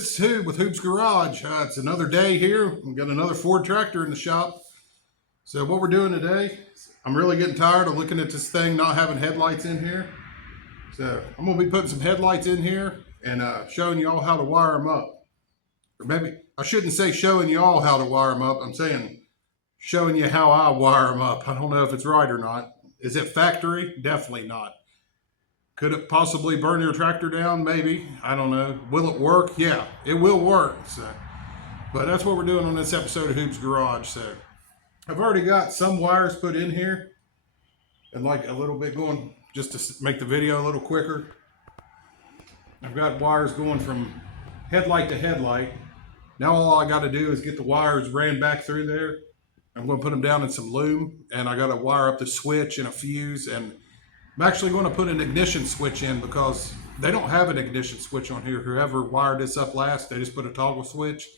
this is Hoob with Hoob's Garage. It's another day here. We've got another Ford tractor in the shop. So what we're doing today, I'm really getting tired of looking at this thing not having headlights in here. So I'm going to be putting some headlights in here and showing you all how to wire them up. Or maybe I shouldn't say showing you all how to wire them up. I'm saying showing you how I wire them up. I don't know if it's right or not. Is it factory? Definitely not. Could it possibly burn your tractor down? Maybe. I don't know. Will it work? Yeah, it will work. So, but that's what we're doing on this episode of Hoob's Garage. So I've already got some wires put in here and like a little bit going just to make the video a little quicker. I've got wires going from headlight to headlight. Now all I got to do is get the wires ran back through there. I'm going to put them down in some loom, and I got to wire up the switch and a fuse, and I'm actually going to put an ignition switch in because they don't have an ignition switch on here. Whoever wired this up last, they just put a toggle switch.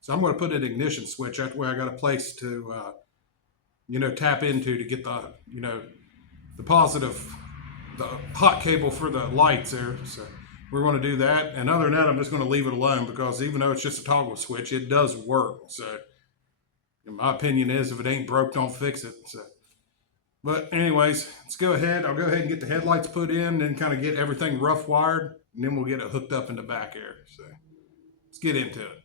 So I'm going to put an ignition switch. That way I got a place to, tap into to get the, the positive, the hot cable for the lights there. So we're going to do that. And other than that, I'm just going to leave it alone because even though it's just a toggle switch, it does work. So in my opinion is if it ain't broke, don't fix it. So. But anyways, let's go ahead. I'll go ahead and get the headlights put in and kind of get everything rough wired, and then we'll get it hooked up in the back air. So let's get into it.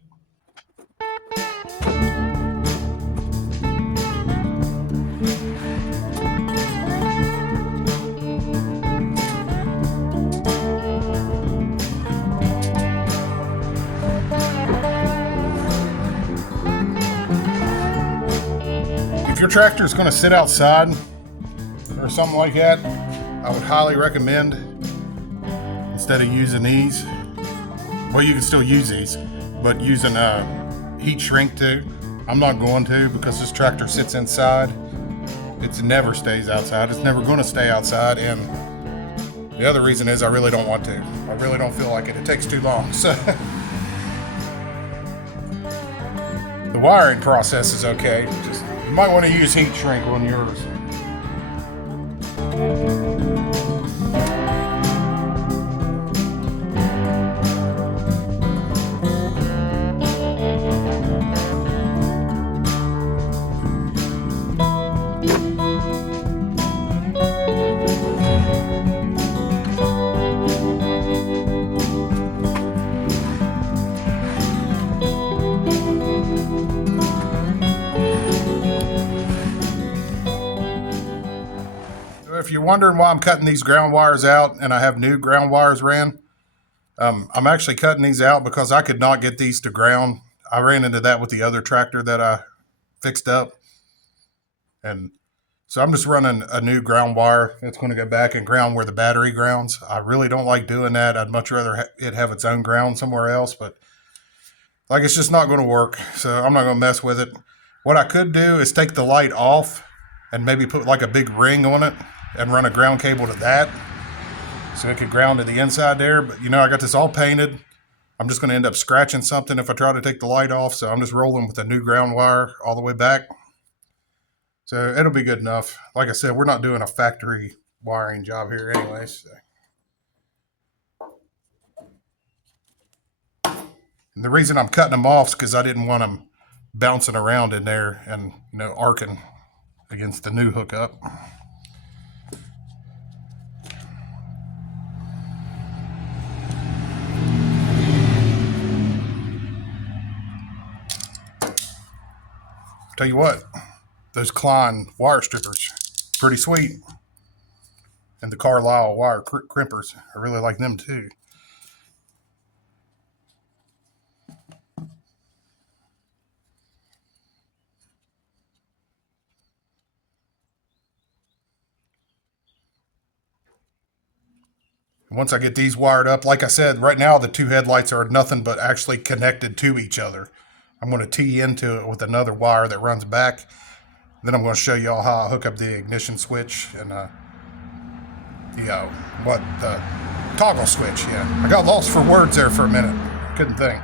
If your tractor is going to sit outside or something like that, I would highly recommend, instead of using these, well, you can still use these, but using heat shrink too. I'm not going to because this tractor sits inside. It never stays outside. It's never going to stay outside, and the other reason is I really don't want to. I really don't feel like it. It takes too long. So the wiring process is okay. Just you might want to use heat shrink on yours. If you're wondering why I'm cutting these ground wires out and I have new ground wires ran, I'm actually cutting these out because I could not get these to ground. I ran into that with the other tractor that I fixed up. And so I'm just running a new ground wire. It's going to go back and ground where the battery grounds. I really don't like doing that. I'd much rather it have its own ground somewhere else, but like it's just not going to work. So I'm not going to mess with it. What I could do is take the light off and maybe put like a big ring on it and run a ground cable to that so it could ground to the inside there. But I got this all painted. I'm just going to end up scratching something if I try to take the light off. So I'm just rolling with a new ground wire all the way back. So it'll be good enough. Like I said, we're not doing a factory wiring job here anyway. So. And the reason I'm cutting them off is because I didn't want them bouncing around in there and, arcing against the new hookup. Tell you what, those Klein wire strippers, pretty sweet. And the Carlisle wire crimpers, I really like them too. Once I get these wired up, like I said, right now the two headlights are nothing but actually connected to each other. I'm going to tee into it with another wire that runs back. Then I'm going to show you all how I hook up the ignition switch and the toggle switch. Yeah, I got lost for words there for a minute. Couldn't think.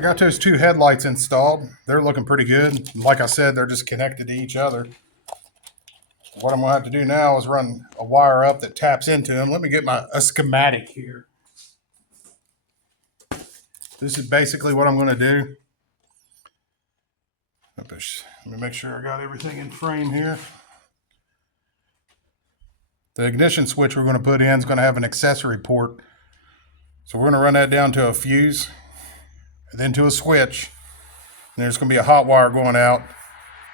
I got those two headlights installed. They're looking pretty good. Like I said, they're just connected to each other. What I'm going to have to do now is run a wire up that taps into them. Let me get a schematic here. This is basically what I'm going to do. Let me make sure I got everything in frame here. The ignition switch we're going to put in is going to have an accessory port. So we're going to run that down to a fuse and then to a switch. And there's going to be a hot wire going out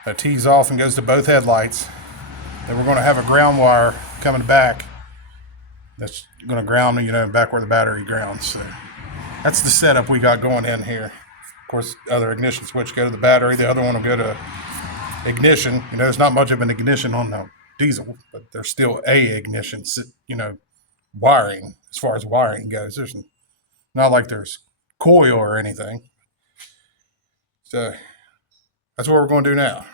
that tees off and goes to both headlights. Then we're going to have a ground wire coming back that's going to ground, back where the battery grounds. So that's the setup we got going in here. Of course, other ignition switch go to the battery. The other one will go to ignition. There's not much of an ignition on the diesel, but there's still a ignition, wiring. As far as wiring goes, there's not like there's coil or anything. So that's what we're going to do now.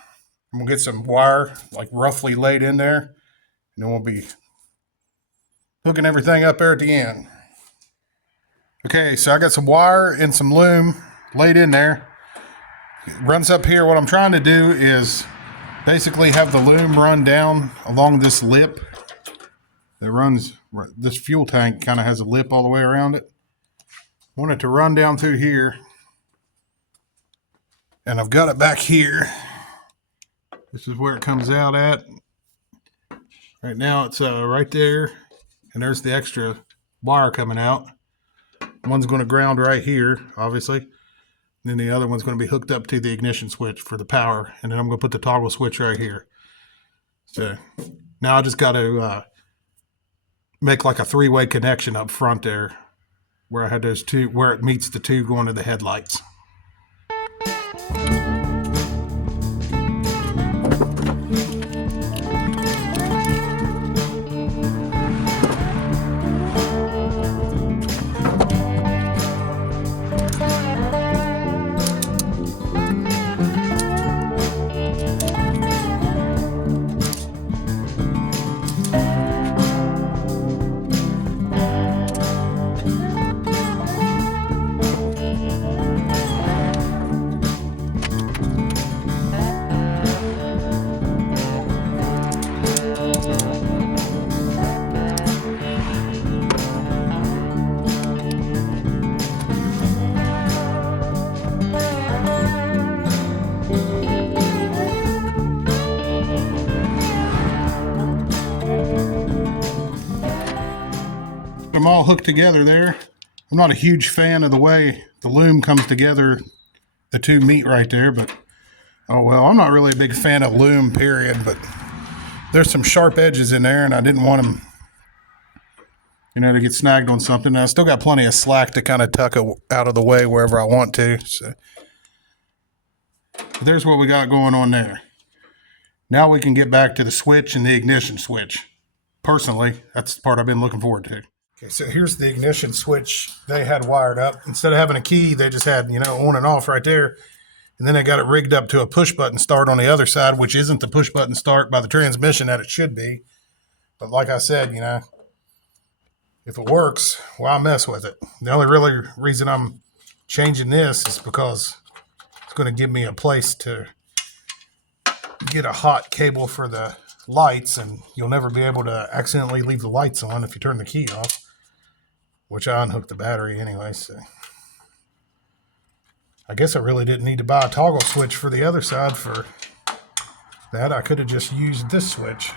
I'm going to get some wire like roughly laid in there, and then we'll be hooking everything up there at the end. Okay, so I got some wire and some loom laid in there. It runs up here. What I'm trying to do is basically have the loom run down along this lip that runs. This fuel tank kind of has a lip all the way around it. I want it to run down through here, and I've got it back here. This is where it comes out at. Right now it's right there, and there's the extra wire coming out. One's going to ground right here, obviously. And then the other one's going to be hooked up to the ignition switch for the power, and then I'm going to put the toggle switch right here. So now I just got to make like a three-way connection up front there, where I had those two, where it meets the two going to the headlights. Them all hooked together there. I'm not a huge fan of the way the loom comes together, the two meet right there, but oh well, I'm not really a big fan of loom, period, but there's some sharp edges in there, and I didn't want them, to get snagged on something. And I still got plenty of slack to kind of tuck it out of the way wherever I want to. So there's what we got going on there. Now we can get back to the switch and the ignition switch. Personally, that's the part I've been looking forward to. Okay, so here's the ignition switch they had wired up. Instead of having a key, they just had, on and off right there. And then they got it rigged up to a push button start on the other side, which isn't the push button start by the transmission that it should be. But like I said, if it works, why mess with it? The only really reason I'm changing this is because it's going to give me a place to get a hot cable for the lights, and you'll never be able to accidentally leave the lights on if you turn the key off, which I unhooked the battery anyway. So I guess I really didn't need to buy a toggle switch for the other side for that. I could have just used this switch.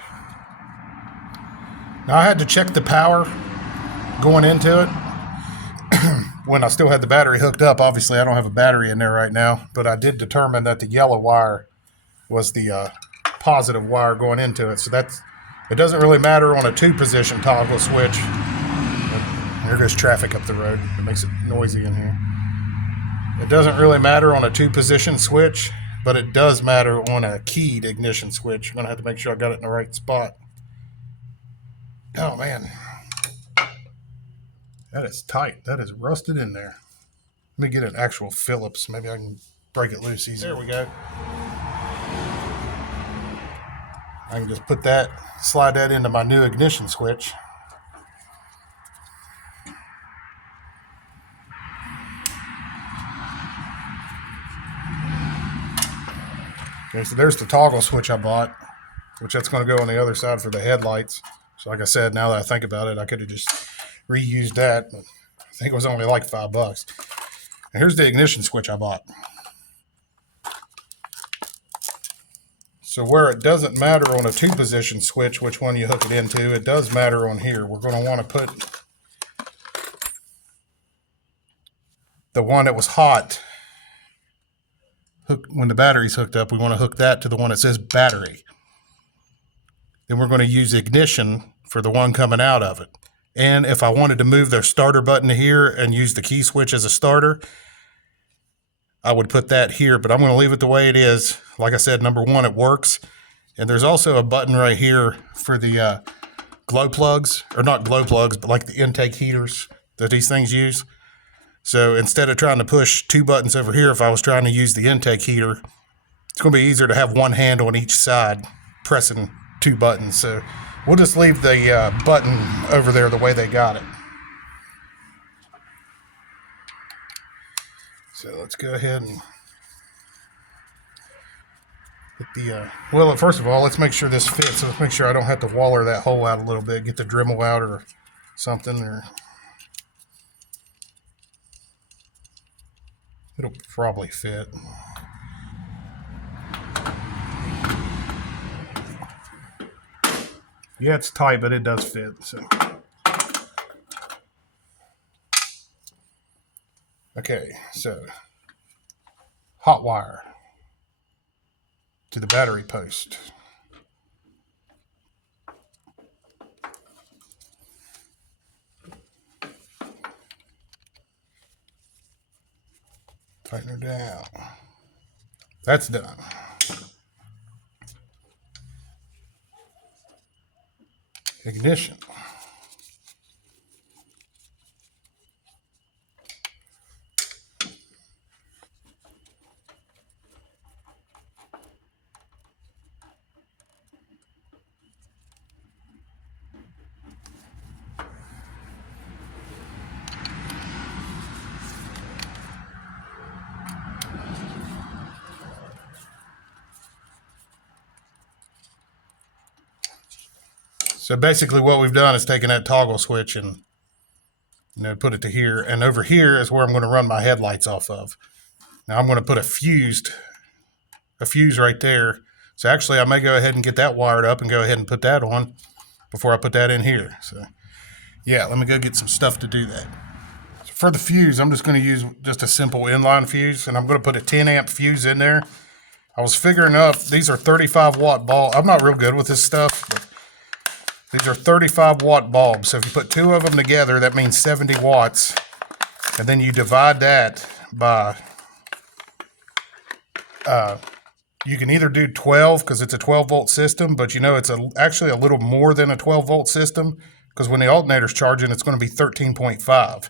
Now I had to check the power going into it when I still had the battery hooked up. Obviously I don't have a battery in there right now, but I did determine that the yellow wire was the positive wire going into it. So it doesn't really matter on a 2-position toggle switch. There goes traffic up the road. It makes it noisy in here. It doesn't really matter on a 2-position switch, but it does matter on a keyed ignition switch. I'm going to have to make sure I got it in the right spot. Oh, man. That is tight. That is rusted in there. Let me get an actual Phillips. Maybe I can break it loose easy. There we go. I can just slide that into my new ignition switch. Okay, so there's the toggle switch I bought, which that's going to go on the other side for the headlights. So like I said, now that I think about it, I could have just reused that. But I think it was only like $5. And here's the ignition switch I bought. So where it doesn't matter on a 2-position switch which one you hook it into, it does matter on here. We're going to want to put the one that was hot. When the battery's hooked up, we want to hook that to the one that says battery. Then we're going to use ignition for the one coming out of it. And if I wanted to move the starter button to here and use the key switch as a starter, I would put that here, but I'm going to leave it the way it is. Like I said, number one, it works. And there's also a button right here for the glow plugs, or not glow plugs, but like the intake heaters that these things use. So instead of trying to push 2 buttons over here, if I was trying to use the intake heater, it's going to be easier to have one hand on each side pressing 2 buttons. So we'll just leave the button over there the way they got it. So let's go ahead and get the, well, first of all, let's make sure this fits. So let's make sure I don't have to waller that hole out a little bit, get the Dremel out or something, or it'll probably fit. Yeah, it's tight, but it does fit. So, okay, so hot wire to the battery post. Tighten her down. That's done. Ignition. So basically what we've done is taken that toggle switch and put it to here. And over here is where I'm going to run my headlights off of. Now I'm going to put a fuse right there. So actually I may go ahead and get that wired up and go ahead and put that on before I put that in here. So yeah, let me go get some stuff to do that. So for the fuse, I'm just going to use just a simple inline fuse, and I'm going to put a 10 amp fuse in there. I was figuring up, these are 35 watt bulbs. I'm not real good with this stuff, but these are 35 watt bulbs. So if you put 2 of them together, that means 70 watts. And then you divide that by, you can either do 12 because it's a 12 volt system, but it's actually a little more than a 12 volt system, because when the alternator's charging, it's going to be 13.5.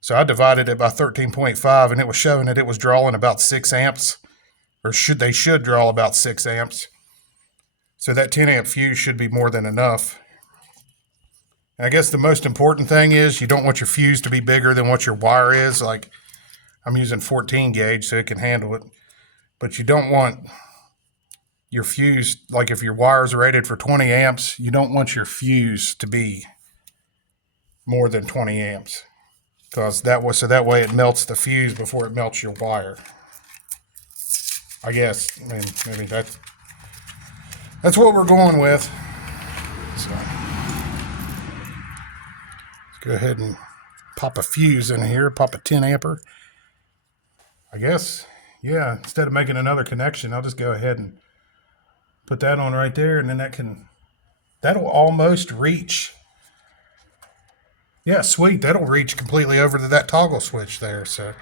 So I divided it by 13.5, and it was showing that it was drawing about 6 amps, or they should draw about 6 amps. So that 10 amp fuse should be more than enough. And I guess the most important thing is you don't want your fuse to be bigger than what your wire is. Like I'm using 14 gauge so it can handle it. But you don't want your fuse, like if your wire is rated for 20 amps, you don't want your fuse to be more than 20 amps. Because that way it melts the fuse before it melts your wire. I guess, maybe that's what we're going with. So let's go ahead and pop a fuse in here, pop a 10 amper. I guess, yeah, instead of making another connection, I'll just go ahead and put that on right there, and then that'll almost reach. Yeah, sweet, that'll reach completely over to that toggle switch there. So,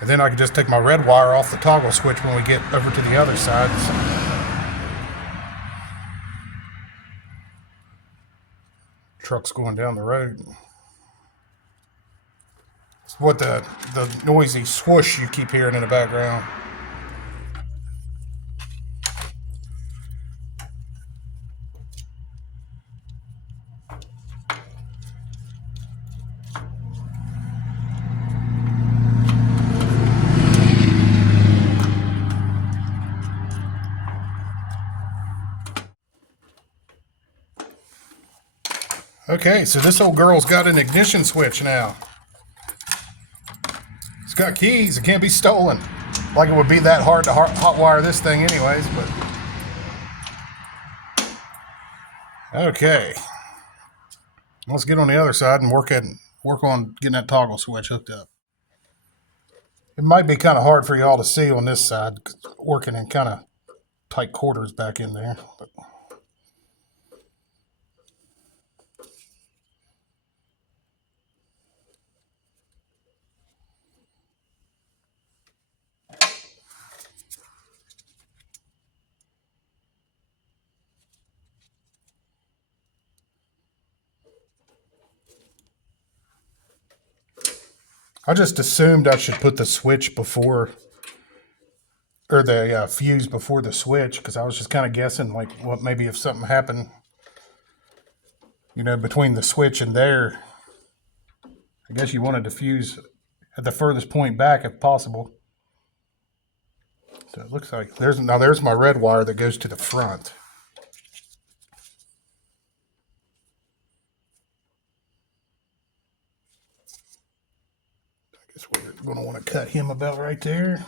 and then I can just take my red wire off the toggle switch when we get over to the other side. Truck's going down the road. It's what the noisy swoosh you keep hearing in the background. Okay, so this old girl's got an ignition switch now. It's got keys. It can't be stolen. Like it would be that hard to hot wire this thing anyways, but... Okay. Let's get on the other side and work on getting that toggle switch hooked up. It might be kind of hard for y'all to see on this side, working in kind of tight quarters back in there. But... I just assumed I should put the switch before, or the fuse before the switch, because I was just kind of guessing, like, what maybe if something happened, you know, between the switch and there. I guess you wanted to fuse at the furthest point back if possible. So it looks like there's my red wire that goes to the front. I guess we're going to want to cut him about right there.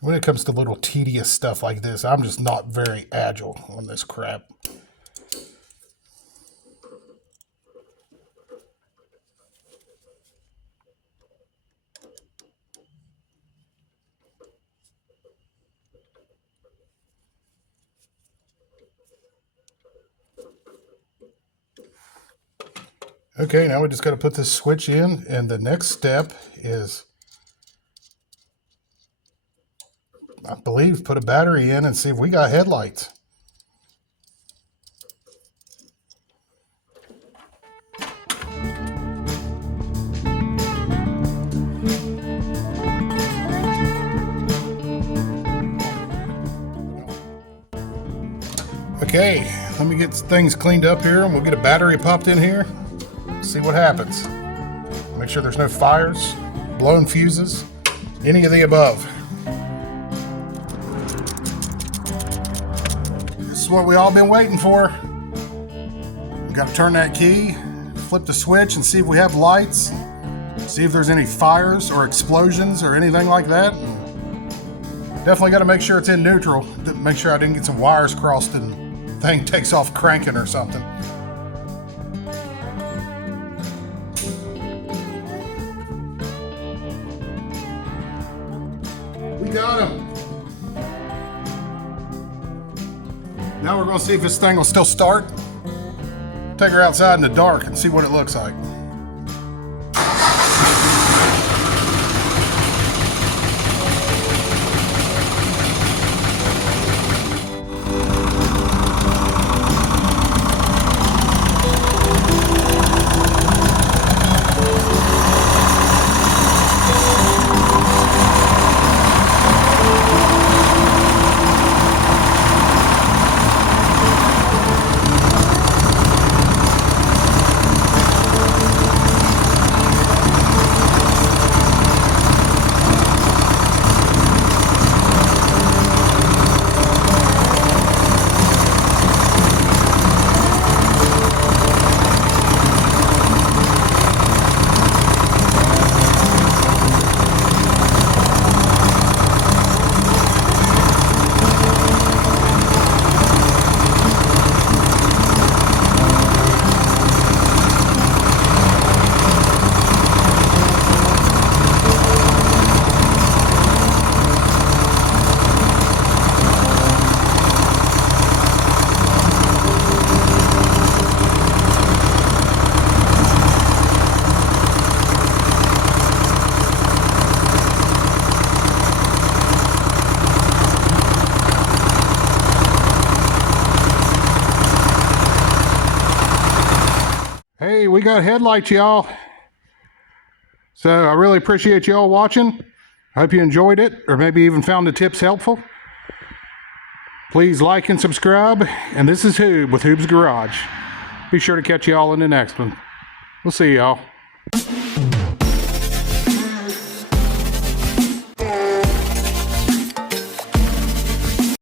When it comes to little tedious stuff like this, I'm just not very agile on this crap. Okay, now we just got to put this switch in, and the next step is, I believe, put a battery in and see if we got headlights. Okay, let me get things cleaned up here, and we'll get a battery popped in here. See what happens. Make sure there's no fires, blown fuses, any of the above. This is what we all been waiting for. We got to turn that key, flip the switch, and see if we have lights. See if there's any fires or explosions or anything like that. Definitely got to make sure it's in neutral. Make sure I didn't get some wires crossed and the thing takes off cranking or something. We got him. Now we're going to see if this thing will still start. Take her outside in the dark and see what it looks like. Hey, we got headlights, y'all. So I really appreciate y'all watching. I hope you enjoyed it, or maybe even found the tips helpful. Please like and subscribe. And this is Hoob with Hoob's Garage. Be sure to catch y'all in the next one. We'll see y'all.